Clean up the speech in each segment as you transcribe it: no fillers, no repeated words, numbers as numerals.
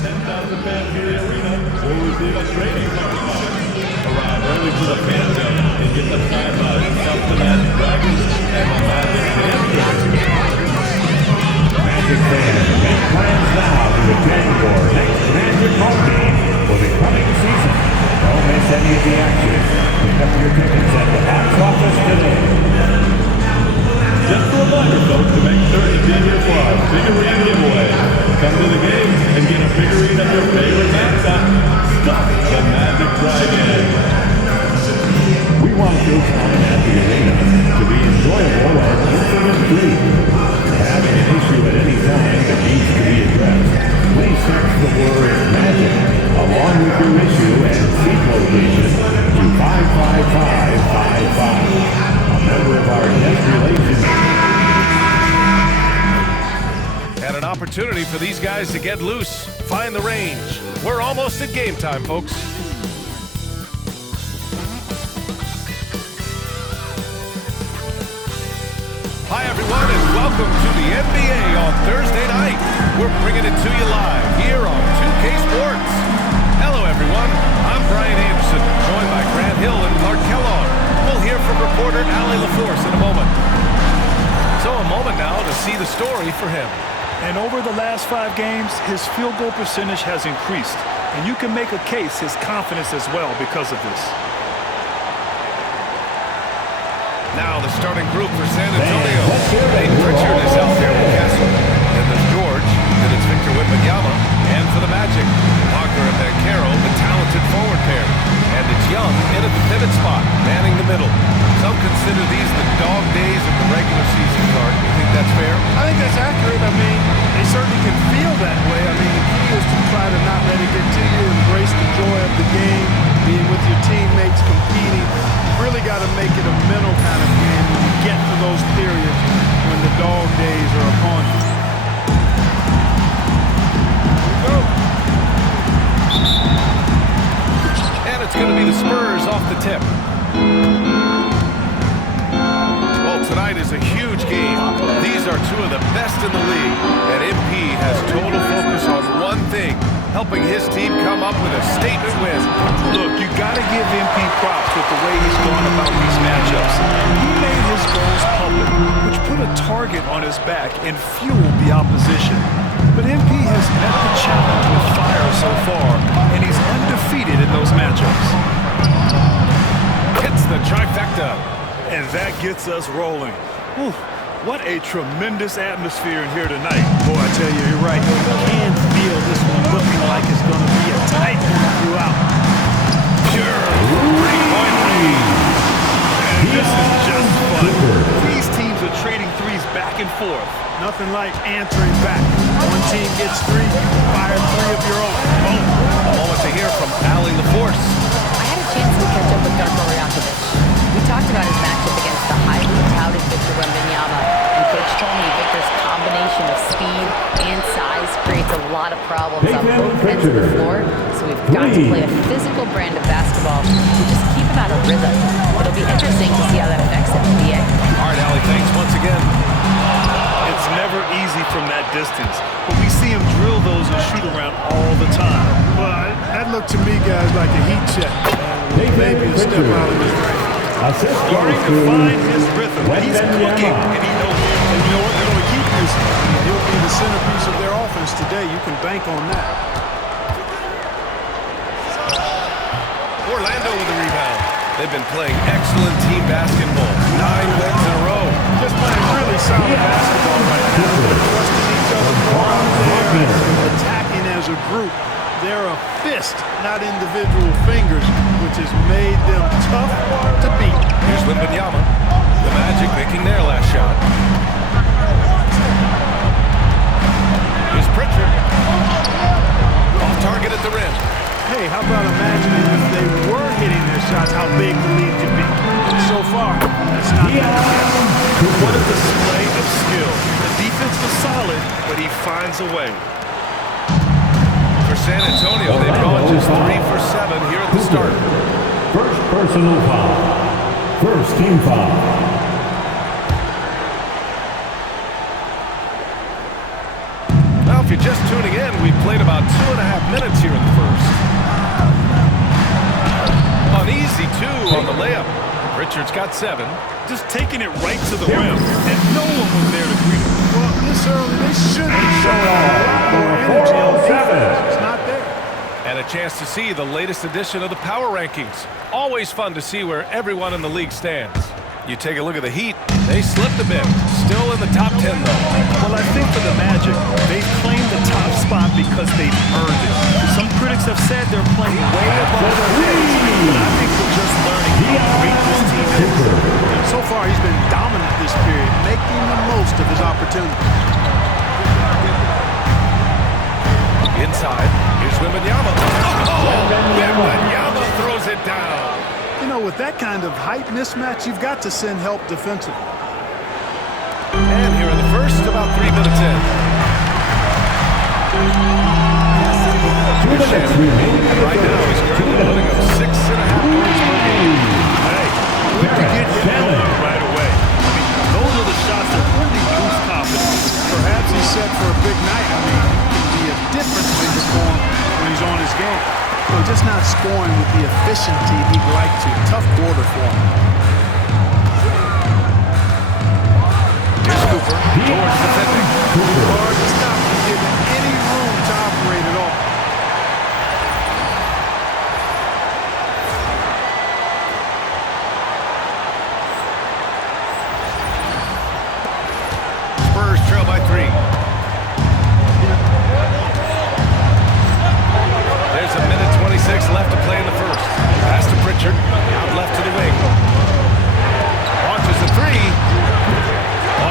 10,000 fans in the arena will receive a trading card. Arrive early for the fan zone and get the signed by the Magic Dragons and the Magic Panthers. Magic fans, make plans now for the January next Magic home game for the coming season. Don't miss any of the action. Pick up your tickets at the box office today. Just a reminder, folks, to make sure you get here for our figurine giveaway. Come to the game and get a figurine of your favorite mascot. Stop the Magic Dragon. We want your time at the arena to be enjoyable and incident-free. If you're having an issue at any time that needs to be addressed, please text the word MAGIC along with your issue and seat location to 55555. A member of our guest relations. And an opportunity for these guys to get loose, find the range. We're almost at game time, folks. Hi, everyone, and welcome to the NBA on Thursday night. We're bringing it to you live here on 2K Sports. Hello, everyone. I'm Brian Anderson, joined by Grant Hill and Clark Kellogg. We'll hear from reporter Allie LaForce in a moment. So a moment now to see the story for him. And over the last 5 games, his field goal percentage has increased. And you can make a case his confidence as well because of this. Now the starting group for San Antonio. Nate Pritchard is out there with Castle. Then there's George. Then it's Victor Wembanyama. And for the Magic, Walker and Banchero, the talented forward pair. And it's Young in at the pivot spot, manning the middle. Some consider these the dog days of the regular season, Clark. You think that's fair? I think that's accurate. I mean, they certainly can feel that way. I mean, the key is to try to not let it get to you, embrace the joy of the game, being with your teammates, competing. You really got to make it a mental kind of game when you get to those periods when the dog days are upon you. Go. And it's going to be the Spurs off the tip. Well, tonight is a huge game. These are two of the best in the league. And MP has total focus on one thing, helping his team come up with a statement win. Look, you got to give MP props with the way he's gone about these matchups. He made his goals public, which put a target on his back and fueled the opposition. But MP has met the challenge with fire so far, and he's undefeated in those matchups. Hits the trifecta. And that gets us rolling. Whew, what a tremendous atmosphere in here tonight. Boy, I tell you, you're right. You can feel this one looking like it's going to be a tight one throughout. Pure three-point lead. And this is just fun. These teams are trading threes back and forth. Nothing like answering back. One team gets 3, you fire 3 of your own. Boom. A moment to hear from Allie LaForce. I had a chance to catch up with Darko Rajakovic. We talked about his matchup against the highly touted Victor Wembanyama, and Coach told me Victor's combination of speed and size creates a lot of problems on both ends of the floor, so we've got to play a physical brand of basketball to just keep him out of rhythm. It'll be interesting to see how that affects him in the NBA. All right, Allie, thanks once again. It's never easy from that distance, but we see him drill those and shoot around all the time. Well, that looked to me, guys, like a heat check. Maybe a step out of his range. Starting to find his rhythm. He's cooking, and he knows it. And you know what? They're going to keep using him. He'll be the centerpiece of their offense today. You can bank on that. Orlando with the rebound. They've been playing excellent team basketball. 9 wins in a row. Just playing really solid basketball right now. They're trusting each other more out there, attacking as a group. They're a fist, not individual fingers, which has made them tough to beat. Here's Wembanyama. The Magic making their last shot. Here's Pritchard. Off target at the rim. Hey, how about imagining if they were hitting their shots, how big the lead could be? And so far, that's not the case. What a display of skill. The defense was solid, but he finds a way. For San Antonio, they've gone just 3 for 7 here at the start. First personal foul. First team foul. Now, if you're just tuning in, we've played about 2.5 got 7. Just taking it right to the rim, and no one was there to greet him. Well, this early, they should be showing a lot more energy on defense. It's not there. And a chance to see the latest edition of the power rankings. Always fun to see where everyone in the league stands. You take a look at the Heat, they slipped a bit. Still in the top 10, though. Well, I think for the Magic, they've claimed the top spot because they've earned it. Some critics have said they're playing way above their heads, but I think we're just learning how great this team is. So far, he's been dominant this period, making the most of his opportunity. Inside, here's Wembanyama. Oh, Wembanyama throws it down. You know, with that kind of height mismatch, you've got to send help defensively. And here in the first, about 3 minutes in. 2 minutes remaining. Right now, he's currently putting up 6.5 points per game. Hey, quick to get him going right away. I mean, those are the shots that really boost confidence. Perhaps he's set for a big night. I mean, it can be a difference maker for him when he's on his game. So just not scoring with the efficiency he'd like to. Tough quarter for him. Here's Cooper. George defending. Hard to stop him, giving any room to operate at all. Spurs trail by 3. There's a minute 26 left to play in the first. Pass to Pritchard. Out left to the wing. Launches a 3.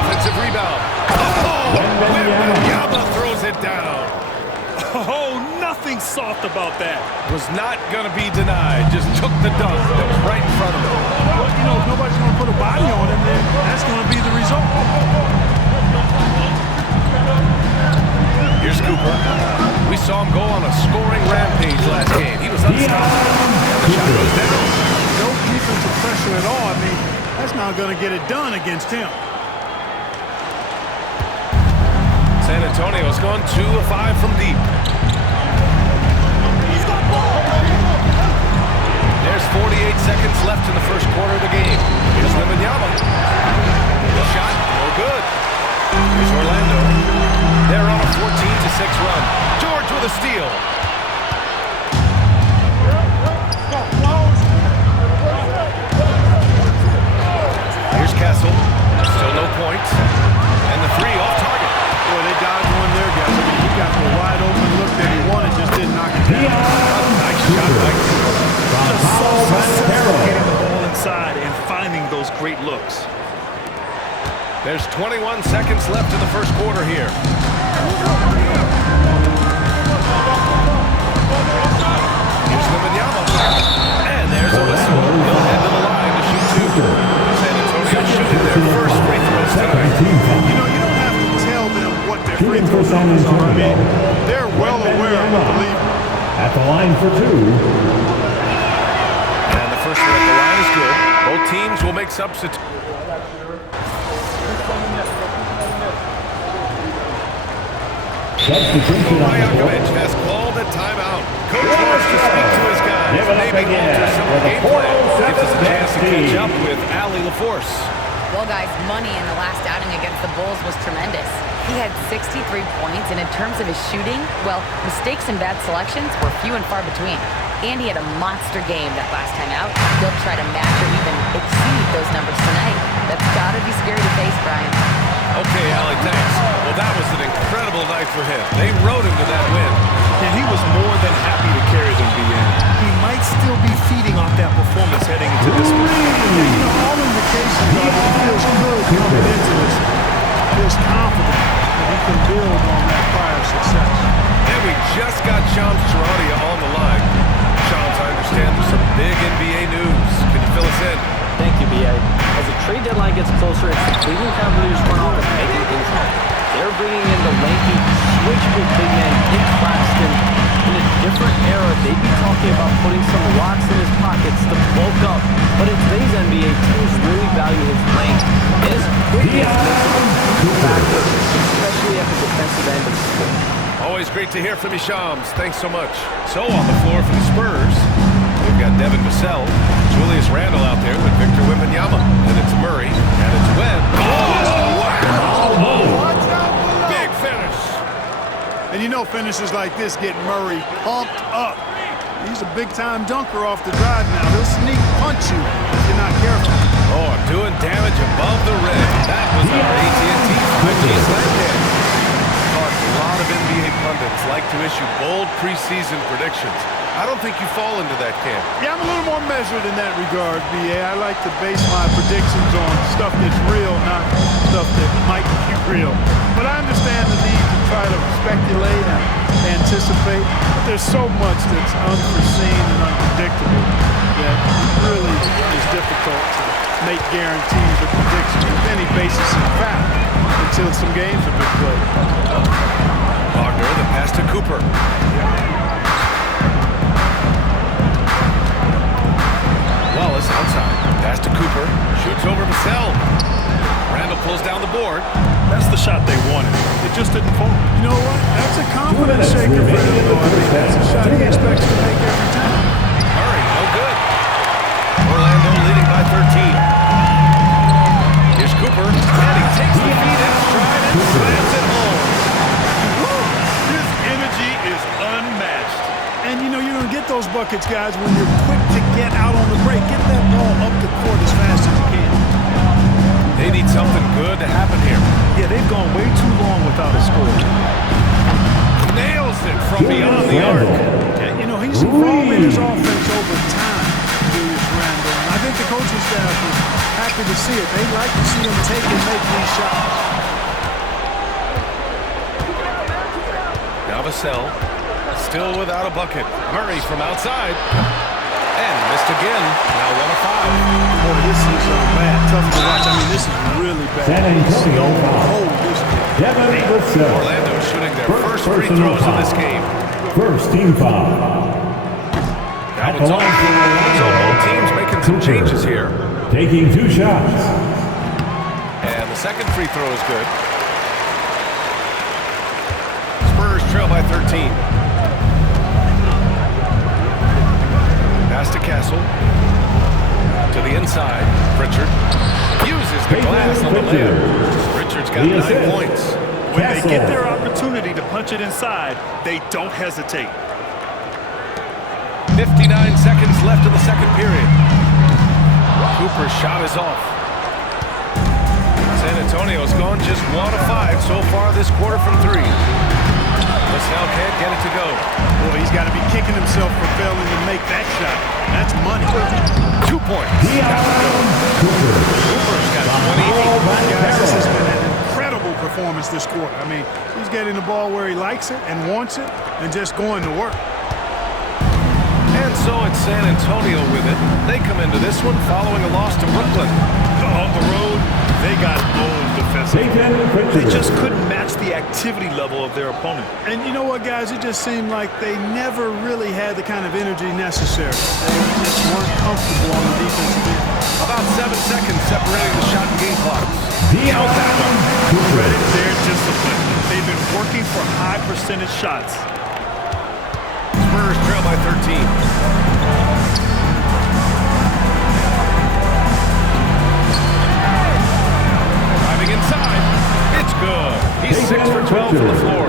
Offensive rebound. Oh! Wembanyama throws it down. Oh, nothing soft about that. Was not going to be denied. Just took the dunk that was right in front of him. Well, you know, if nobody's going to put a body on him, then that's going to be the result. Here's Cooper. We saw him go on a scoring rampage last game. He was unstoppable. And the shot goes down. No defensive pressure at all. I mean, that's not going to get it done against him. San Antonio's gone 2 of 5 from deep. There's 48 seconds left in the first quarter of the game. Here's Wembanyama. The shot, no good. Here's Orlando. They're on a 14-6 run. George with a steal. Here's Kessel. Still no points. And the 3 off target. Boy, they dodged one there, guys. I mean, he got the wide open look that he wanted, just didn't knock it down. Nice shot, Mike. Getting the ball inside and finding those great looks. There's 21 seconds left in the first quarter here. Here's Wembanyama. And there's a whistle. He'll head to the line to shoot 2. San Antonio shooting their first free throws tonight. You know, you don't have to tell them what their free throw numbers are. I mean, they're well aware of it, believe me. At the line for 2. And the first one at the line is good. Both teams will make substitutes. Rajakovic has called a timeout. Coach wants to speak to his guys. Maybe alter some of the game plan. Gives us a chance to catch up with Allie LaForce. Well, guys, money in the last outing against the Bulls was tremendous. He had 63 points, and in terms of his shooting, well, mistakes and bad selections were few and far between. And he had a monster game that last time out. He'll try to match or even exceed those numbers tonight. That's got to be scary to face, Brian. Okay, Allie, thanks. Well, that was an incredible night for him. They rode him to that win. And he was more than happy to carry them, BN. He might still be feeding off that performance heading into this one. Yeah, you know, all indications are that he feels good coming into this. Feels confident that he can build on that prior success. And we just got Shams Charania on the line. Shams, I understand there's some big NBA news. Can you fill us in? Thank you, B.A. As the trade deadline gets closer, it's the Cleveland Cavaliers front office making things happen. They're bringing in the lanky, switchable big man Nick Claxton. In a different era, they'd be talking about putting some rocks in his pockets to bulk up. But in today's NBA, teams really value his length and his quickness makes him a key factor, especially at the defensive end of the court. Always great to hear from you, Shams. Thanks so much. So on the floor for the Spurs, we've got Devin Vassell, Julius Randle out there with Victor Wembanyama. Wembanyama. And it's Murray. And it's Webb. Oh, wow! Big finish. And you know finishes like this get Murray pumped up. He's a big-time dunker off the drive now. He'll sneak punch you if you're not careful. Oh, doing damage above the rim. That was our AT&T 5G slam dance. A lot of NBA pundits like to issue bold preseason predictions. I don't think you fall into that camp. Yeah, I'm a little more measured in that regard, B.A. I like to base my predictions on stuff that's real, not stuff that might be real. But I understand the need to try to speculate and anticipate. But there's so much that's unforeseen and unpredictable that it really is difficult to make guarantees or predictions with any basis in fact until some games have been played. Wagner, the pass to Cooper. Wallace outside. Pass to Cooper. Shoots over Vassell. Randall pulls down the board. That's the shot they wanted. It just didn't fall. You know what? That's a confidence shaker for him. That's a shot he expects to make every time. Murray, no good. Orlando leading by 13. Here's Cooper. And he takes the feed in stride and slams it home. His energy is unmatched. And you know, you're going to get those buckets, guys, when you're quick to get out on the break. Get that ball up the court as fast as you can. They need something good to happen here. Yeah, they've gone way too long without a score. Nails it from beyond the arc. And, you know, he's evolving his offense over time, Julius Randle. And I think the coaching staff is happy to see it. They like to see him take and make these shots. Now Vassell, still without a bucket. Murray from outside. And missed again. Now 1 of 5. Boy, this is bad. Tough to watch. I mean, this is really bad. San Antonio Oh, this Devin Vassell. Orlando shooting their first free throws of this game. First team foul. Now it's on. So both teams making some changes here. Taking 2 shots. And the second free throw is good. Spurs trail by 13. Pass to Castle. To the inside. Pritchard uses the glass on the layup. Pritchard's got 9 points. When they get their opportunity to punch it inside, they don't hesitate. 59 seconds left in the second period. Cooper's shot is off. San Antonio's gone just 1 of 5 so far this quarter from 3. Vassell can't get it to go. Boy, he's got to be kicking himself for failing to make that shot. That's money. 2 points. Cooper's got 28. Guys, this has been an incredible performance this quarter. I mean, he's getting the ball where he likes it and wants it and just going to work. And so it's San Antonio with it. They come into this one following a loss to Brooklyn. On the road, they got owned defensively. They just couldn't match the activity level of their opponent. And you know what, guys? It just seemed like they never really had the kind of energy necessary. They just weren't comfortable on the defensive end. About 7 seconds separating the shot and game clocks. Count that one. Credit their discipline. They've been working for high percentage shots. Spurs trail by 13. Inside. It's good. He's 6 for 12 from the floor.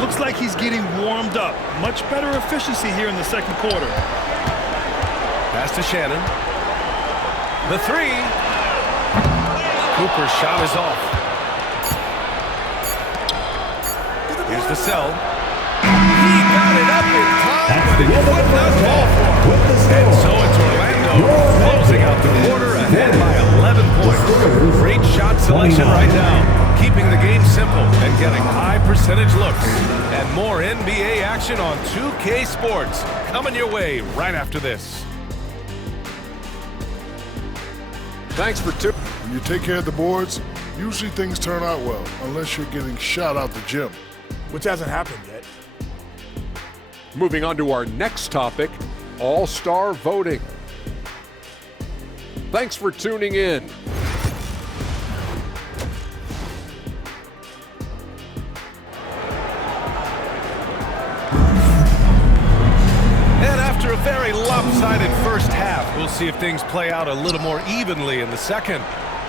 Looks like he's getting warmed up. Much better efficiency here in the second quarter. Pass to Shannon. The 3. Cooper's shot is off. Here's the cell. He got it up in time, but it would not fall for him. And so it's Orlando closing out the quarter ahead by 11 points. Great shot selection right now, keeping the game simple and getting high percentage looks. And more NBA action on 2K Sports coming your way right after this. Thanks for tuning. When you take care of the boards, usually things turn out well, unless you're getting shot out the gym. Which hasn't happened yet. Moving on to our next topic, All-Star voting. Thanks for tuning in. And after a a very lopsided first half. We'll see if things play out a little more evenly in the second.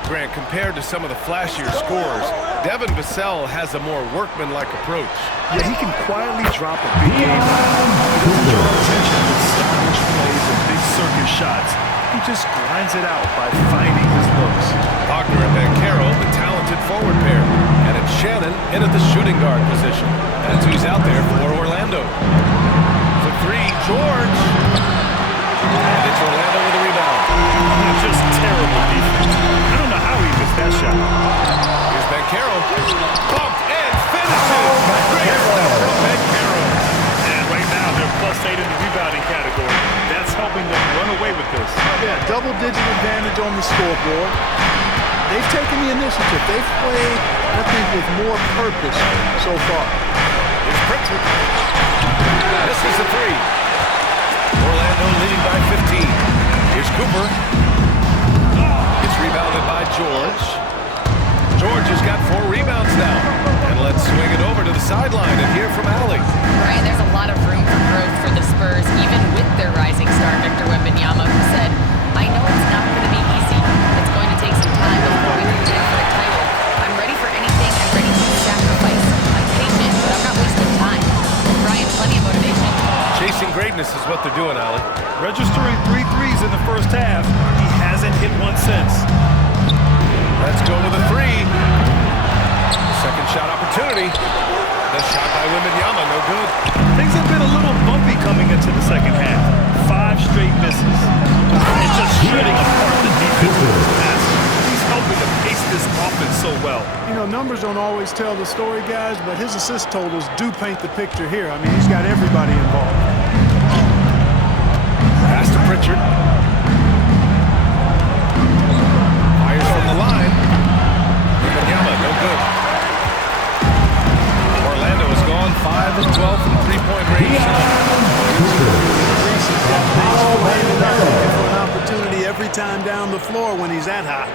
Grant, compared to some of the flashier scores, Devin Vassell has a more workmanlike approach. Yeah, he can quietly drop a big game. He doesn't draw attention with stylish plays and big circus shots. He just grinds it out by finding his looks. Wagner and Banchero, the talented forward pair. And it's Shannon in at the shooting guard position. That's who's out there for Orlando. For three, George. And it's Orlando with a rebound. Just terrible defense. I don't know how he missed that shot. Here's Banchero. Bumped and finishes. Great stuff from Banchero. And right now they're +8 in the rebounding category. That's helping them run away with this. Yeah, double-digit advantage on the scoreboard. They've taken the initiative. They've played, I think, with more purpose so far. Here's Pritchard. This is a three. Orlando leading by 15. Here's Cooper. It's rebounded by George. George has got 4 rebounds now. And let's swing it over to the sideline and hear from Allie. Brian, there's a lot of room for growth for the Spurs, even with their rising star, Victor Wembanyama, who said, I know it's not going to be easy. It's going to take some time before we contend for a title. I'm ready for anything. I'm ready to sacrifice. I'm patient, but I'm not wasting time. Brian, plenty of motivation. Chasing greatness is what they're doing, Allie. Registering 3 threes in the first half. He hasn't hit one since. Let's go with a three. Second shot opportunity. The shot by Wembanyama, no good. Things have been a little bumpy coming into the second half. 5 straight misses. And just shredding apart the defense. He's helping to pace this offense so well. You know, numbers don't always tell the story, guys, but his assist totals do paint the picture here. I mean, he's got everybody involved. Pass to Pritchard. Fires from the line. Wembanyama, no good. Orlando has gone 5 of 12 from three-point range. For an opportunity every time down the floor when he's that high.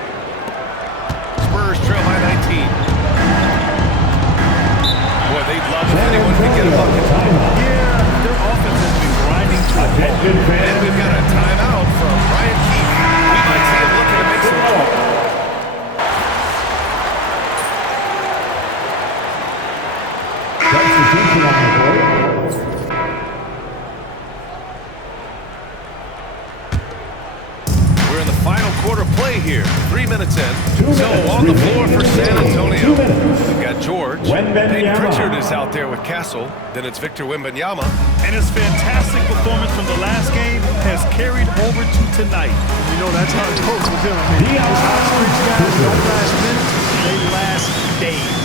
Spurs trail by 19. Boy, they'd love if anyone could get a bucket. Yeah, their offense has been grinding to a halt. And we've got a timeout from Ryan Keefe. We might see him looking to make some trouble. Substitution on the board. We're in the final quarter play here. 3 minutes in. So on the floor for San Antonio. We've got George. Peyton Pritchard is out there with Castle. Then it's Victor Wembanyama. And his fantastic performance from the last game has carried over to tonight. You know, that's how it goes with him. I mean, these hot streaks guys don't last minutes, they last days.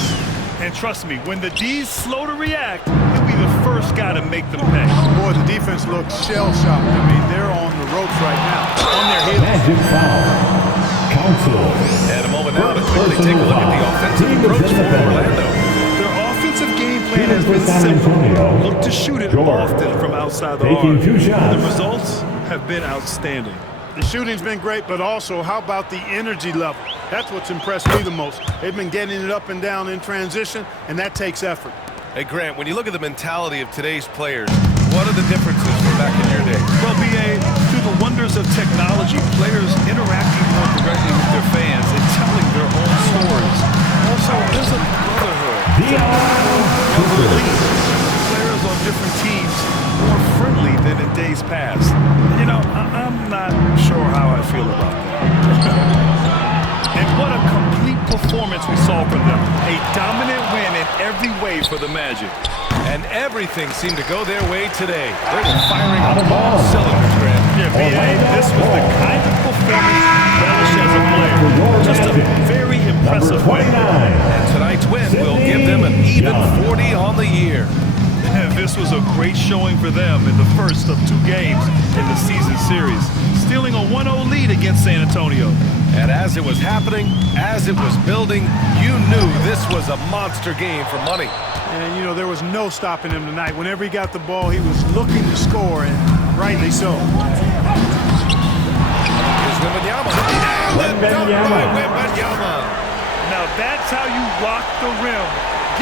And trust me, when the D's slow to react, he'll be the first guy to make them pay. Boy, the defense looks shell-shocked. I mean, they're on the ropes right now. On their heels. Magic foul. Council. And a moment now to quickly take a look at the offensive approach for Orlando. Their offensive game plan has been simple. Look to shoot it often from outside the arc. Taking 2 shots. The results have been outstanding. The shooting's been great, but also, how about the energy level? That's what's impressed me the most. They've been getting it up and down in transition, and that takes effort. Hey, Grant, when you look at the mentality of today's players, what are the differences from back in your day? Well, B.A., through the wonders of technology, players interacting more directly with their fans and telling their own stories. Also, there's a brotherhood. Players on different teams more friendly than in days past. You know, I'm not sure how I feel about that. And what a complete performance we saw from them. A dominant win in every way for the Magic. And everything seemed to go their way today. They were firing on all cylinders, Grant. Yeah, B.A., this was the kind of performance relish as a player. Just a very impressive win. And tonight's win will give them an even 40 on the year. And this was a great showing for them in the first of 2 games in the season series, stealing a 1-0 lead against San Antonio. And as it was happening, as it was building, you knew this was a monster game for money. And, you know, there was no stopping him tonight. Whenever he got the ball, he was looking to score, and rightly so. Here's Wembanyama. And the dunk by Wembanyama. Now that's how you rock the rim.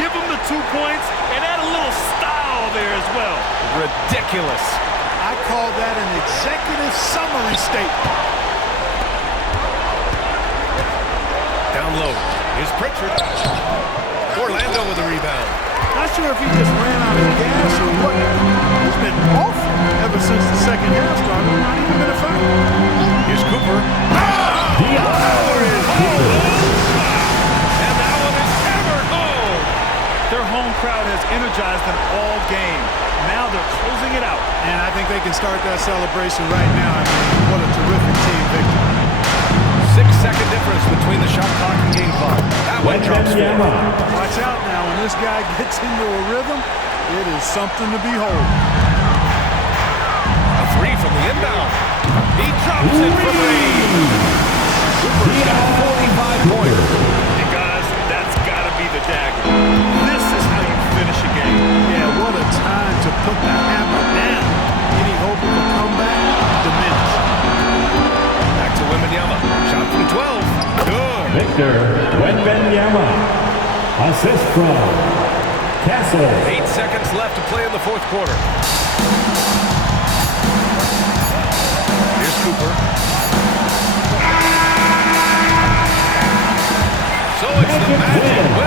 Give him the 2 points and add a little style there as well. Ridiculous. I call that an executive summary statement. Down low. Here's Pritchard. Orlando with the rebound. Not sure if he just ran out of gas or what. He's been awful ever since the second half started. Not even been a foul. Here's Cooper. And that one is hammered home. Their home crowd has energized them all game. Now they're closing it out. And I think they can start that celebration right now. I mean, what a terrific team victory. 6-second difference between the shot clock and game clock. That one drops Wembanyama. Watch out now. When this guy gets into a rhythm, it is something to behold. A three from the inbound. He drops it for three. Cooper's got 45 points. Hey guys, that's got to be the dagger. This is how you finish a game. Yeah, what a time to put the hammer down. Any hope of a comeback? Diminished. Back to Wembanyama. Shot from 12. Good. Victor Wembanyama. Assist from Castle. 8 seconds left to play in the fourth quarter. Here's Cooper. So it's the Magic